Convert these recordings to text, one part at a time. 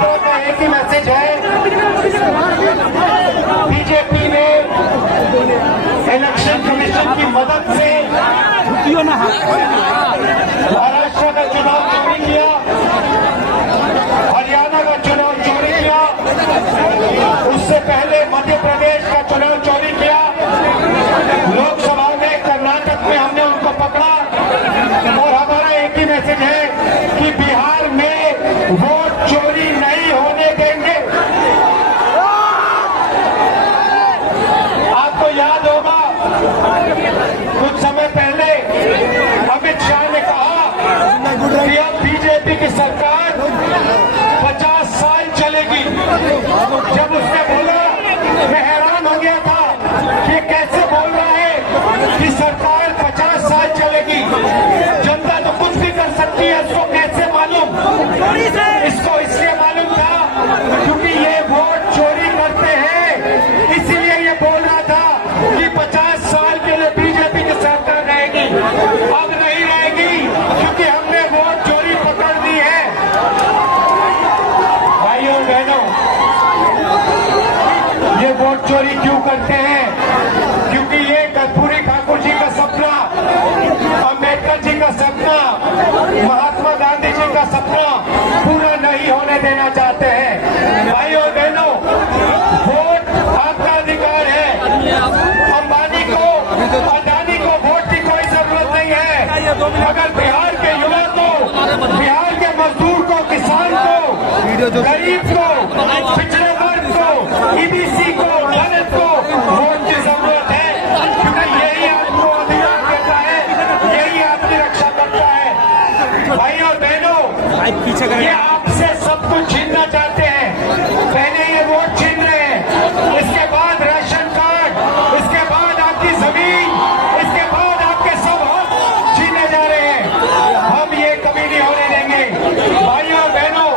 तरफ का एक ही मैसेज है, बीजेपी ने इलेक्शन कमीशन की मदद से महाराष्ट्र का चुनाव चोरी किया, हरियाणा का चुनाव चोरी किया, उससे पहले मध्य प्रदेश का चुनाव चोरी किया, लोकसभा में कर्नाटक में हमने उनको पकड़ा। और हमारा एक ही मैसेज है कि बिहार में वोट चोरी नहीं होने देंगे। आपको याद होगा कुछ समय पहले अमित शाह ने कहा कि अब बीजेपी की सरकार 50 साल चलेगी। जब उसने बोला, मैं हैरान हो गया था कि कैसे बोल रहा है कि सरकार 50 साल चलेगी। जनता तो कुछ भी कर सकती है, इसको कैसे मालूम? इसको इसलिए मालूम था क्योंकि ये वोट चोरी करते हैं, इसीलिए ये बोल रहा था कि 50 साल के लिए बीजेपी की सरकार रहेगी। अब नहीं रहेगी क्योंकि हमने वोट चोरी पकड़ दी है। भाइयों बहनों, ये वोट चोरी क्यों करते हैं? क्योंकि ये कर्पूरी ठाकुर जी का सपना, अम्बेडकर जी का सपना, महात्मा गांधी जी का सपना पूरा नहीं होने देना चाहते हैं। भाइयों बहनों, वोट आपका अधिकार है। अंबानी को, अडानी को वोट की कोई जरूरत नहीं है। अगर बिहार के युवा को, बिहार के मजदूर को, किसान को, गरीब को, पिछड़े वर्ग को, ईबीसी को, दलित को वोट की जरूरत है, क्योंकि यही आपको अधिकार देता है, यही आपकी रक्षा करता है। भाइयों और बहनों, ये आपसे सब कुछ छीनना चाहते हैं। पहले ये वोट छीन रहे हैं, इसके बाद राशन कार्ड, इसके बाद आपकी जमीन, इसके बाद आपके सब हक छीने जा रहे हैं। हम ये कभी नहीं होने देंगे। भाइयों और बहनों,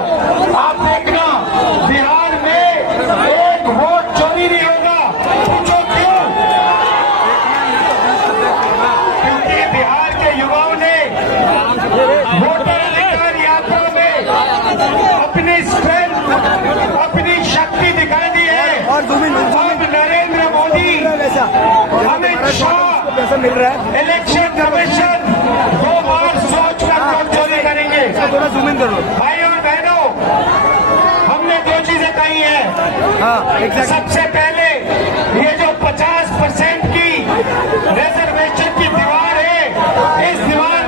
आप देखना, बिहार में एक वोट चोरी नहीं होगा। पूछो क्यों? क्योंकि बिहार के युवाओं ने वोटर अधिकार यात्रा में अपनी स्ट्रेंथ, अपनी शक्ति दिखाई दी है। और अब नरेंद्र मोदी, अमित शाह मिल रहा है, इलेक्शन कमीशन 2 बार सोच कर वोट चोरी करेंगे। भाइयों और बहनों, हमने 2 चीजें कही है। सबसे पहले ये जो 50% की रिजर्वेशन की दीवार है, इस दीवार